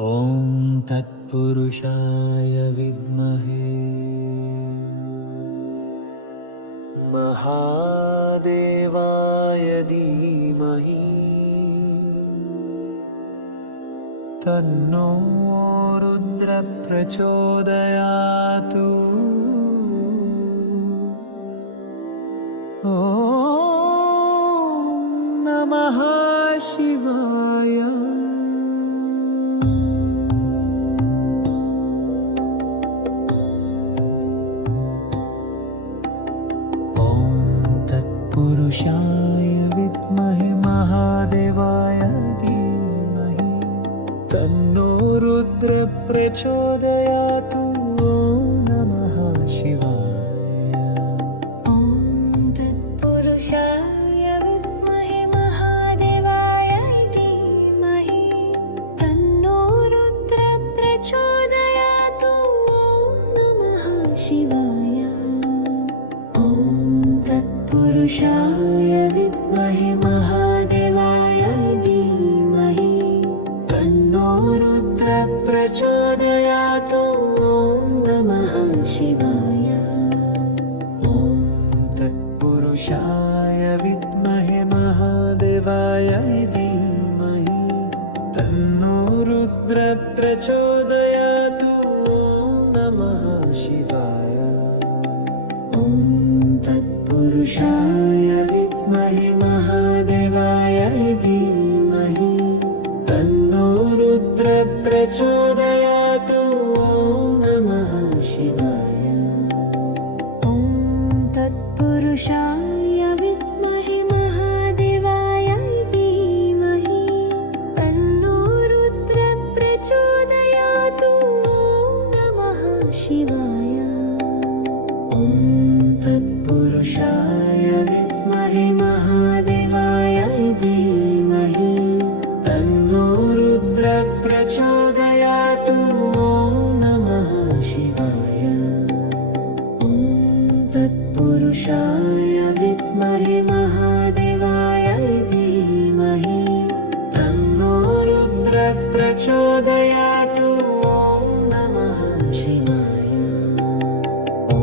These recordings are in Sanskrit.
ॐ तत्पुरुषाय विद्महे महादेवाय धीमहि तन्नो रुद्रः प्रचोदयात्। ॐ नमः शिवाय। पुरुषाय विद्महे महादेवाय धीमहि तन्नो रुद्रः प्रचोदयात्। ॐ नमः शिवाय। ॐ तत्पुरुषाय विद्महे महादेवाय धीमहि तन्नो रुद्रः प्रचोदयात्। ॐ नमः शिवाय। ॐ तत्पुरुषाय विद्महे महादेवाय धीमहि तन्नो रुद्रः प्रचोदयात्। ॐ नमः शिवाय। ॐ तत्पुरुषाय विद्महे महादेवाय धीमहि तन्नो रुद्रः प्रचोदयात्। ॐ नमः शिवाय। ॐ तत्पुरुषाय विद्महे महादेवाय धीमहि तन्नो रुद्रः प्रचोदयात्। ॐ नमः शिवाय। ॐ तत्पुरुषाय विद्महे महादेवाय धीमहि तन्नो रुद्रः प्रचोदयात्। ॐ नमः शिवाय। ॐ तत्पुरुषाय विद्महे महादेवाय धीमहि तन्नो रुद्रः प्रचोदयात्। ॐ नमः शिवाय। ॐ तत्पुरुषाय विद्महे महादेवाय धीमहि तन्नो रुद्रः प्रचोदयात्। ॐ नमः शिवाय। ॐ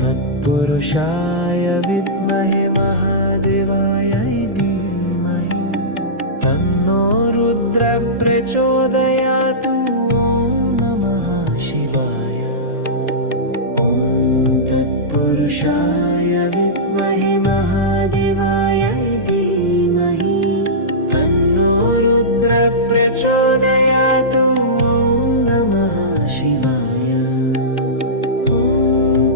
तत्पुरुषाय विद्महे महादेवाय धीमहि तन्नो रुद्रः प्रचोदयात्। ॐ नमः शिवाय। ॐ तत्पुरुषाय विद्महे महादेवाय धीमहि तन्नो रुद्रः प्रचोदयात्। ॐ नमः शिवाय। ॐ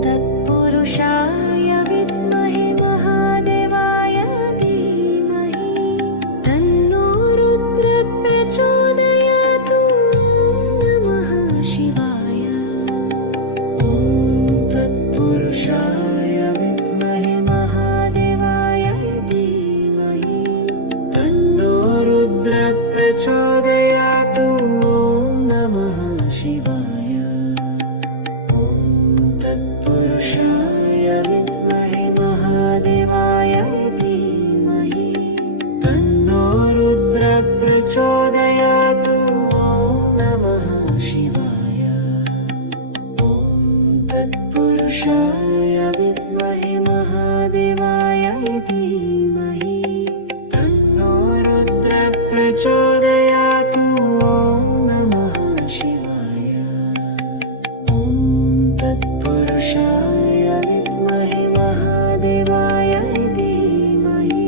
तत्पुरुषाय विद्महे महादेवाय धीमहि तन्नो रुद्रः प्रचोदयात्। नमः शिवाय। ॐ तत्पुरुषाय विद्महे महादेवाय धीमहि तन्नो रुद्रः प्रचोदयात्। नमः शिवाय। ॐ तत्पुरुषाय विद्महे महादेवाय धीमहि तन्नो रुद्रः प्रचोदयात्। नमः शिवाय। ॐ तत्पुरुषाय विद्महे महादेवाय धीमहि तन्नो रुद्रः प्रचोदयात्। नमः शिवाय। ॐ तत्पुरुषाय विद्महे महादेवाय धीमहि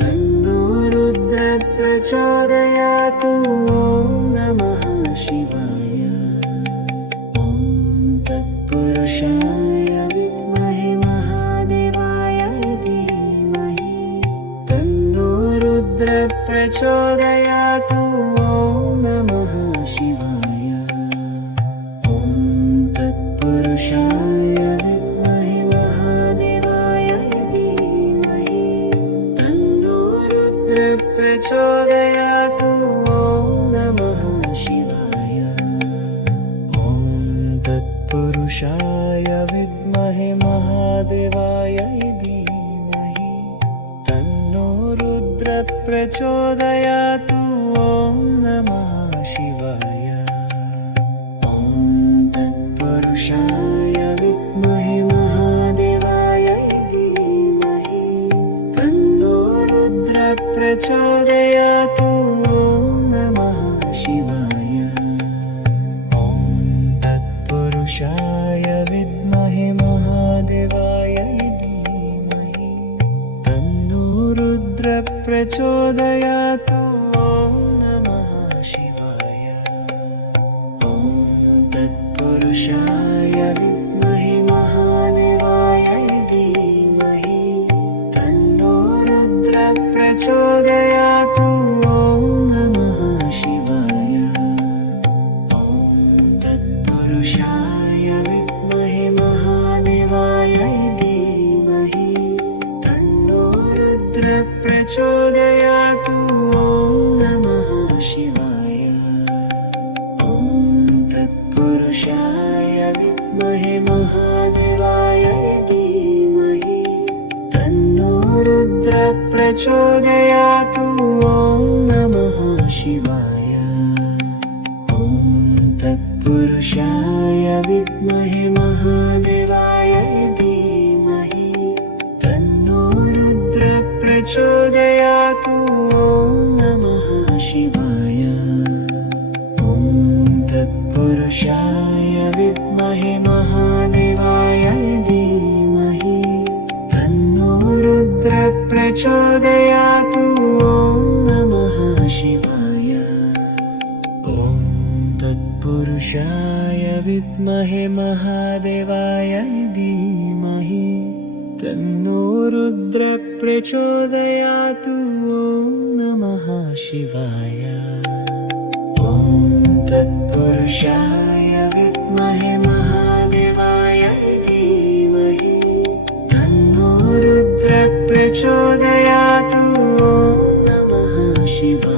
तन्नो रुद्रः प्रचोदयात्। नमः शिवाय। ॐ तत्पुरुषाय विद्महे महादेवाय धीमहि तन्नो रुद्रः प्रचोदयात्। नमः शिवाय। ॐ तत्पुरुषाय विद्महे महादेवाय धीमहि तन्नो रुद्रः प्रचोदयात्। नमः शिवाय। ॐ तत्पुरुषाय विद्महे महादेवाय धीमहि तन्नो रुद्रः प्रचोदयात्। ॐ नमः शिवाय। तत्पुरुषाय विद्महे महादेवाय धीमहि तन्नो रुद्रः प्रचोदयात्। ॐ नमः शिवाय। ॐ तत्पुरुषाय विद्महे महादेवाय धीमहि तन्नो रुद्रः प्रचोदयात्। ॐ नमः शिवाय। ॐ तत्पुरुषाय विद्महे महादेवाय धीमहि तन्नो रुद्रः प्रचोदयात्। ॐ नमः शिवाय। ॐ तत्पुरुषाय विद्महे महादेवाय धीमहि तन्नो रुद्रः प्रचोदयात्। ॐ नमः शिवाय। ॐ तत्पुरुषाय विद्महे महादेवाय धीमहि तन्नो रुद्रः प्रचोदयात्। ॐ नमः शिवाय। ॐ तत्पुरुषाय विद्महे महादेवाय धीमहि तन्नो रुद्रः प्रचोदयात्। ॐ नमः शिवाय। ॐ तत्पुरुषाय विद्महे महादेवाय धीमहि तन्नो रुद्रः प्रचोदयात्। ॐ नमः शिवाय। ॐ तत्पुरुषाय विद्महे महादेवाय धीमहि तन्नो रुद्रः प्रचोदयात्। ॐ नमः शिवाय। ॐ तत्पुरुषाय विद्महे महादेवाय धीमहि तन्नो रुद्रः प्रचोदयात्। ॐ नमः शिवाय।